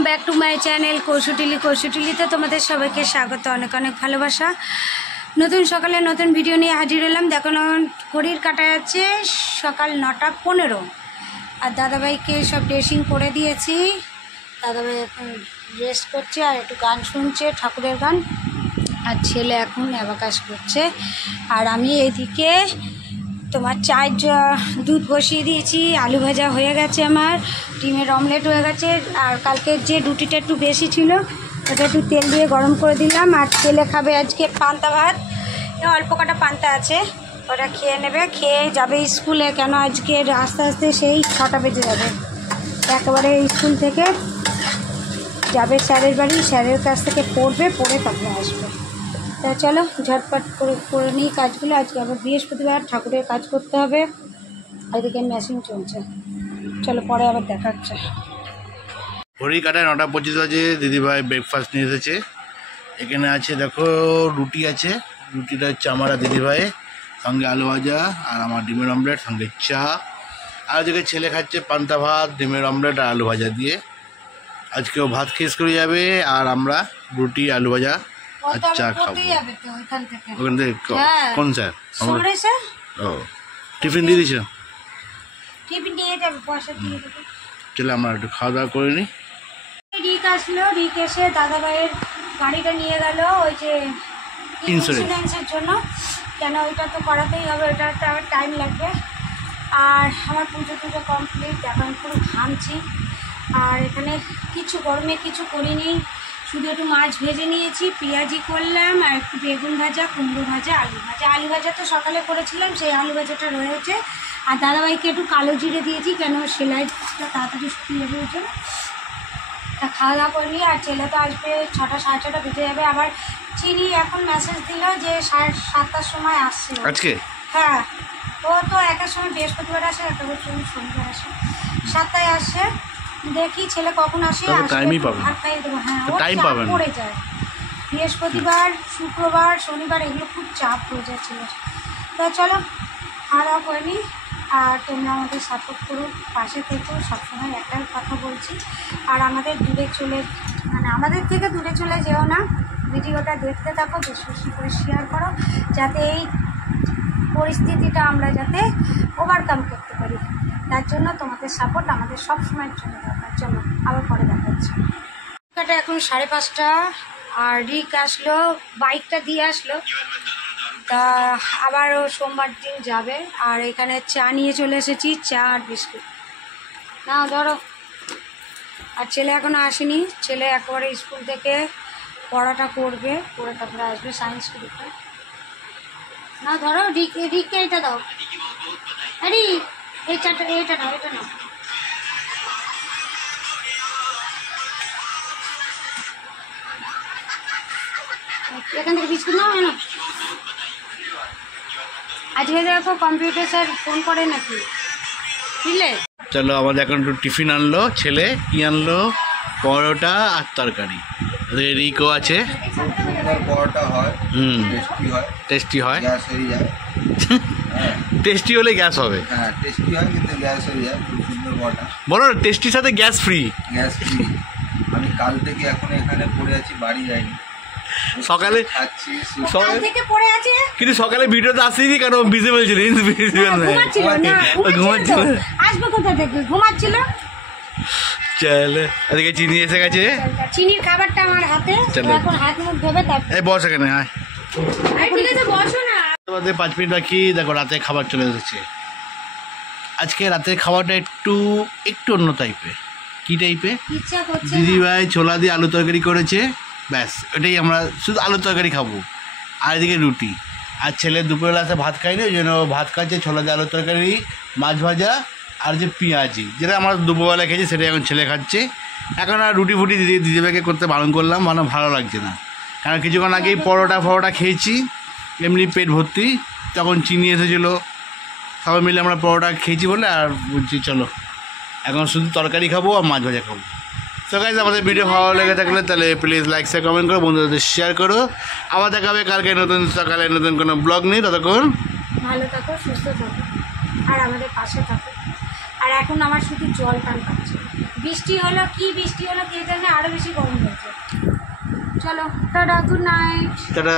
Welcome back to my channel কৌশুটিলিতে তোমাদের সবাইকে স্বাগত, অনেক অনেক ভালোবাসা। নতুন সকালে নতুন ভিডিও নিয়ে হাজির হলাম। দেখো ঘড়ির কাটা যাচ্ছে সকাল 9:15 আর দাদাভাইকে সব ড্রেসিং করে দিয়েছি। দাদাভাই এখন রেস্ট করছে আর একটু গান শুনছে, ঠাকুরের গান। আর ছেলে এখন অ্যাবাকাস করছে আর আমি এইদিকে তোমার দুধ বসিয়ে দিয়েছি। আলু ভাজা হয়ে গেছে, আমার ডিমের অমলেট হয়ে গেছে। আর কালকে যে রুটিটা একটু বেশি ছিল ওটা একটু তেল দিয়ে গরম করে দিলাম। আর ছেলে খাবে আজকে পান্তা ভাত, অল্প কটা পান্তা আছে, ওটা খেয়ে নেবে, খেয়ে যাবে স্কুলে। কেন আজকে আস্তে আস্তে সেই 6টা বেজে যাবে। একেবারে স্কুল থেকে যাবে স্যারের বাড়ি, স্যারের কাছ থেকে পড়বে, পড়ে তারপরে আসবে। তা চলো ঝটপট করে নিই কাজগুলো। আজকে আবার বৃহস্পতিবার, ঠাকুরের কাজ করতে হবে। এদিকে মেশিন চলছে, চলো পরে আবার দেখাচ্ছে। ঘড়ি কাটায় 9:25 বাজে। দিদিভাই ব্রেকফাস্ট নিয়ে এসেছে। এখানে আছে দেখো রুটি আছে, রুটিটা হচ্ছে আমার আর দিদিভাই, সঙ্গে আলু ভাজা আর আমার ডিমের অমলেট, সঙ্গে চা। আর ওদিকে ছেলে খাচ্ছে পান্তা ভাত, ডিমের অমলেট আর আলু ভাজা দিয়ে। আজকেও ভাত খেয়ে করে যাবে আর আমরা রুটি আলু ভাজা আর চা খাবো। ওখান থেকে কোন স্যার? ও টিফিন দিয়ে দিচ্ছ? টিফিন দিয়ে যাবে, পয়সা দিয়ে দেবে। চলো আমরা একটু খাওয়া দাওয়া করে নিই। রিক আসলো, রিক এসে দাদাভাইয়ের গাড়িটা নিয়ে গেল ওই যে ইন্স্যুরেন্সের জন্য। কেন ওইটা তো করাতেই হবে, ওটা তো আবার টাইম লাগবে। আর আমার পুজো কমপ্লিট, এখন পুরো ঘামছি। আর এখানে কিছু গরমে কিছু করিনি, শুধু একটু মাছ ভেজে নিয়েছি, পেঁয়াজি করলাম আর একটু বেগুন ভাজা, কুমড়ো ভাজা, আলু ভাজা। আলু ভাজা তো সকালে করেছিলাম, সেই আলু ভাজাটা রয়েছে। আর দাদাভাইকে একটু কালো জিরে দিয়েছি, কেন সেলাইটা তাড়াতাড়ি শুকিয়ে যাবে। তা খাওয়া দাওয়া করলি। আর ছেলে তো আসবে 6টা, 6:30 বেজে যাবে। আবার চিনি এখন মেসেজ দিল যে 7:30 সময় আসছে আজকে। হ্যাঁ, ও তো একের সময় বৃহস্পতিবার আসে, একটা সময় শনিবার আসে, 7টায় আসে। দেখি ছেলে কখন আসে, ভাত খাইয়ে দেবো। হ্যাঁ, ও চাপ পড়ে যায় বৃহস্পতিবার, শুক্রবার, শনিবার, এগুলো খুব চাপ হয়ে যায় ছেলে। তো চলো খাওয়া দাওয়া করে নিই। আর তোমরা আমাদের সাপোর্ট করো, পাশে থেকো, সবসময় একটাই কথা বলছি। আর আমাদের আমাদের থেকে দূরে চলে যেও না, ভিডিওটা দেখতে থাকো, বেশি বেশি করে শেয়ার করো, যাতে এই পরিস্থিতিটা আমরা যাতে ওভারকাম করতে পারি। তার জন্য তোমাদের সাপোর্ট আমাদের সব সময়ের জন্য দরকার। চলো আবার পরে দেখাচ্ছি। এখন 5:30 আর রিক আসলো, বাইকটা দিয়ে আসলো। তা আবারও সোমবার দিন যাবে। আর এখানে চা নিয়ে চলে এসেছি, চা আর বিস্কুট। নাও ধরো। আর ছেলে এখনো আসেনি, ছেলে একেবারে স্কুল থেকে পড়াটা করবে, পড়ে তারপরে আসবে সায়েন্স গ্রুপে। না ধরো, রিককে এটা দাও। আরে এই চাটা, এটা নাও, এটা নাও। এখান থেকে বিস্কুট নাও, না আজকে দেখো কম্পিউটার স্যার ফোন করে নাকি, বুঝলে। চলো আমাদের এখন একটু টিফিন আনলো ছেলে। কি আনলো? পরোটা আর তরকারি। রিকও আছে। পরোটা হয়, টেস্টি হয়। গ্যাস হয়ে যায়। টেস্টি হলে গ্যাস হবে। হ্যাঁ, টেস্টি হয় কিন্তু গ্যাস হয়ে যায়। খুব সুন্দর পরোটা। বলো টেস্টির সাথে গ্যাস ফ্রি। Gas free. আমি কাল থেকে এখন এখানে পড়ে আছি, বাড়ি যাইনি। সকালে খাচ্ছি, কিন্তু সকালে ভিডিওতে আসিনি কেন? বিজে বলছিল আসবে কোথা থেকে, ঘুমাচ্ছিল। চলো এদিকে চিনি এসে গেছে, চিনির খাবারটা আমার হাতে, এখন হাত মুখ ধোবে। এই বস এখানে, হ্যাঁ ঠিক আছে বসো না। 5 মিনিট বাকি। দেখো রাতে খাবার চলে এসেছে। আজকে রাতের খাবারটা একটু অন্য টাইপের। কি টাইপের? দিদিভাই ছোলা দিয়ে আলু তরকারি করেছে, ব্যাস ওটাই। আমরা শুধু আলু তরকারি খাবো। আর এদিকে রুটি। আর ছেলে দুপুরবেলা আসে ভাত খাইনি, ওই জন্য ভাত খাচ্ছে ছোলা দিয়ে আলু তরকারি, মাছ ভাজা আর যে পেঁয়াজি, যেটা আমরা দুপুরবেলা খেয়েছি সেটাই এখন ছেলে খাচ্ছে। এখন আর রুটি ফুটি দিদিভাইকে করতে বারণ করলাম, মানে ভালো লাগছে না। কারণ কিছুক্ষণ আগেই পরোটা খেয়েছি, এমনি পেট ভর্তি। তখন চিনি এসেছিলো, সবাই মিলে আমরা পরোটা খেয়েছি বলে আর বলছি চলো এখন শুধু তরকারি খাবো আর মাছ ভাজা খাবো। তো গাইজ আমাদের ভিডিও ভালো লেগে থাকলে তাহলে প্লিজ লাইক শেয়ার কমেন্ট করো, বন্ধুদের শেয়ার করো। আবার দেখাবে কালকে নতুন সকালে নতুন কোনো ব্লগ নেই। ততক্ষণ ভালো থাকো, সুস্থ থাকো আর আমাদের পাশে থাকো। আর এখন আমার শুধু জল টান পাচ্ছে। বৃষ্টি হলো কে জানে, আরো বেশি গরম হয়েছে। চলো টাটা, গুড নাইট। টাটা।